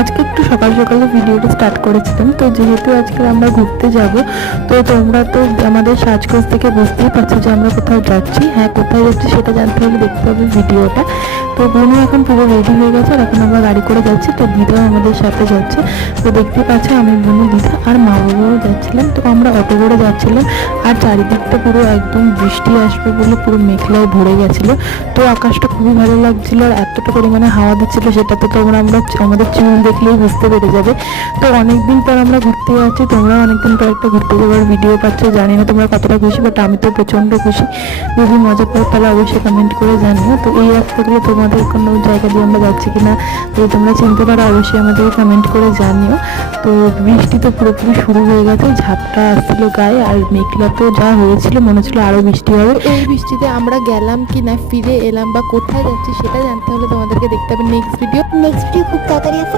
আজকে একটু সকাল সকালে ভিডিওটা স্টার্ট করেছিলাম। তো যেহেতু আজকে আমরা ঘুরতে যাব, তো তোমরা তো আমাদের সাজগোজ থেকে বুঝতেই পারছো যে আমরা কোথাও যাচ্ছি। হ্যাঁ, কোথায় যাচ্ছি সেটা জানতে হলে দেখতে হবে ভিডিওটা। তো বোনও এখন পুরো রেডি হয়ে গেছে আর এখন আমরা গাড়ি করে যাচ্ছি। তো দিদাও আমাদের সাথে যাচ্ছে। তো দেখতে পাচ্ছি আমি, বোনু, দিদা আর মা বাবাও যাচ্ছিলাম। তো আমরা অটো করে যাচ্ছিলাম আর চারিদিকটা পুরো একদম বৃষ্টি আসবে বলে পুরো মেঘলায় ভরে গেছিলো। তো আকাশটা খুবই ভালো লাগছিল আর এতটা পরিমাণে হাওয়া দিচ্ছিল সেটা তো আমরা আমাদের চুল দেখলেই বুঝতে পেরে যাবে। তো অনেকদিন পর আমরা ঘুরতে যাচ্ছি, তোমরা অনেকদিন পর একটা ঘুরতে যাওয়ার ভিডিও পাচ্ছ। জানি না তোমরা কতটা খুশি, বাট আমি তো প্রচণ্ড খুশি। যদি মজা পাও তাহলে অবশ্যই কমেন্ট করে জানিও। তো এই রাস্তাগুলো তোমাদের কোনো জায়গা দিয়ে আমরা যাচ্ছি কিনা তো তোমরা চিনতে পারো, অবশ্যই আমাদেরকে কমেন্ট করে জানিও। তো বৃষ্টি তো পুরোপুরি শুরু হয়ে গেছে, ঝাপটা আসছিল গায়ে আর মেঘলা তো যা হয়েছিল মনে হচ্ছিল আরও বৃষ্টি হবে। এই বৃষ্টিতে আমরা গেলাম কি না, ফিরে এলাম বা কোথায় যাচ্ছি সেটা জানতে হলে তোমাদেরকে দেখতে হবে নেক্সট ভিডিও। খুব তাড়াতাড়ি আছে।